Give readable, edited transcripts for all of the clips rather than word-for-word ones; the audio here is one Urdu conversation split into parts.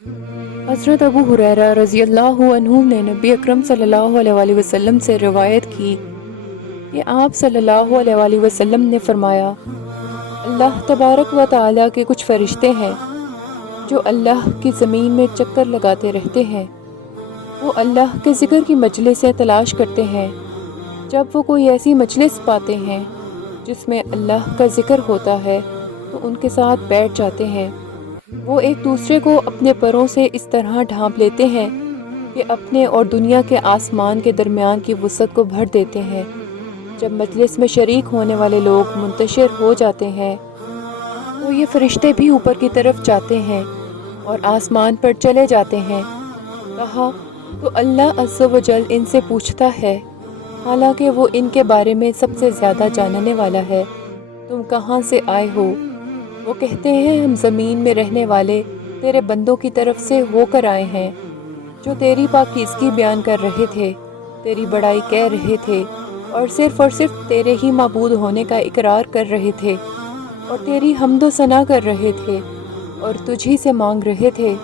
حضرت ابو ہریرہ رضی اللہ عنہ نے نبی اکرم صلی اللہ علیہ وسلم سے روایت کی کہ آپ صلی اللہ علیہ وسلم نے فرمایا، اللہ تبارک و تعالیٰ کے کچھ فرشتے ہیں جو اللہ کی زمین میں چکر لگاتے رہتے ہیں۔ وہ اللہ کے ذکر کی مجلسیں تلاش کرتے ہیں۔ جب وہ کوئی ایسی مجلس پاتے ہیں جس میں اللہ کا ذکر ہوتا ہے تو ان کے ساتھ بیٹھ جاتے ہیں۔ وہ ایک دوسرے کو اپنے پروں سے اس طرح ڈھانپ لیتے ہیں کہ اپنے اور دنیا کے آسمان کے درمیان کی وسعت کو بھر دیتے ہیں۔ جب مجلس میں شریک ہونے والے لوگ منتشر ہو جاتے ہیں تو یہ فرشتے بھی اوپر کی طرف جاتے ہیں اور آسمان پر چلے جاتے ہیں۔ کہا تو اللہ عز و جل ان سے پوچھتا ہے، حالانکہ وہ ان کے بارے میں سب سے زیادہ جاننے والا ہے، تم کہاں سے آئے ہو؟ وہ کہتے ہیں، ہم زمین میں رہنے والے تیرے بندوں کی طرف سے ہو کر آئے ہیں، جو تیری پاکیزگی بیان کر رہے تھے، تیری بڑائی کہہ رہے تھے اور صرف تیرے ہی معبود ہونے کا اقرار کر رہے تھے اور تیری حمد و ثنا کر رہے تھے اور تجھی سے مانگ رہے تھے۔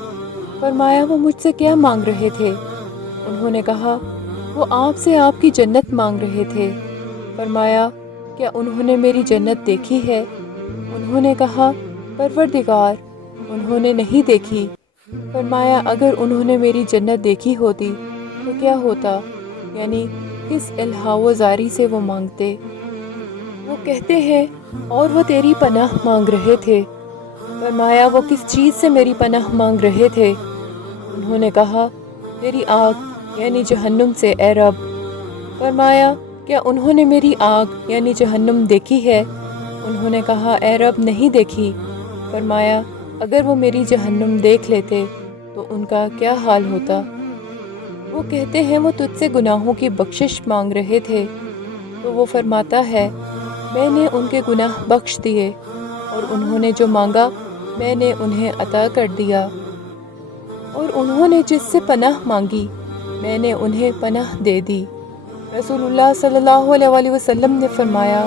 فرمایا، وہ مجھ سے کیا مانگ رہے تھے؟ انہوں نے کہا، وہ آپ سے آپ کی جنت مانگ رہے تھے۔ فرمایا، کیا انہوں نے میری جنت دیکھی ہے؟ انہوں نے کہا، پروردگار، انہوں نے نہیں دیکھی۔ فرمایا، اگر انہوں نے میری جنت دیکھی ہوتی تو کیا ہوتا؟ یعنی کس الحاح و زاری سے وہ مانگتے؟ وہ کہتے ہیں، اور وہ تیری پناہ مانگ رہے تھے۔ فرمایا، وہ کس چیز سے میری پناہ مانگ رہے تھے؟ انہوں نے کہا، تیری آگ یعنی جہنم سے اے رب۔ فرمایا، کیا انہوں نے میری آگ یعنی جہنم دیکھی ہے؟ انہوں نے کہا، اے رب، نہیں دیکھی۔ فرمایا، اگر وہ میری جہنم دیکھ لیتے تو ان کا کیا حال ہوتا؟ وہ کہتے ہیں، وہ تجھ سے گناہوں کی بخشش مانگ رہے تھے۔ تو وہ فرماتا ہے، میں نے ان کے گناہ بخش دیے اور انہوں نے جو مانگا میں نے انہیں عطا کر دیا، اور انہوں نے جس سے پناہ مانگی میں نے انہیں پناہ دے دی۔ رسول اللہ صلی اللہ علیہ وسلم نے فرمایا،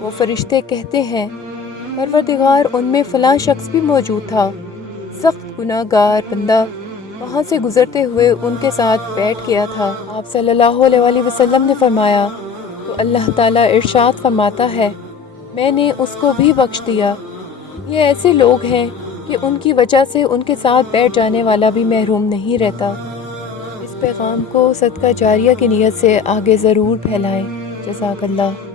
وہ فرشتے کہتے ہیں، پروردگار، ان میں فلاں شخص بھی موجود تھا، سخت گناہ گار بندہ، وہاں سے گزرتے ہوئے ان کے ساتھ بیٹھ گیا تھا۔ آپ صلی اللہ علیہ وسلم نے فرمایا تو اللہ تعالیٰ ارشاد فرماتا ہے، میں نے اس کو بھی بخش دیا۔ یہ ایسے لوگ ہیں کہ ان کی وجہ سے ان کے ساتھ بیٹھ جانے والا بھی محروم نہیں رہتا۔ اس پیغام کو صدقہ جاریہ کی نیت سے آگے ضرور پھیلائیں۔ جزاک اللہ۔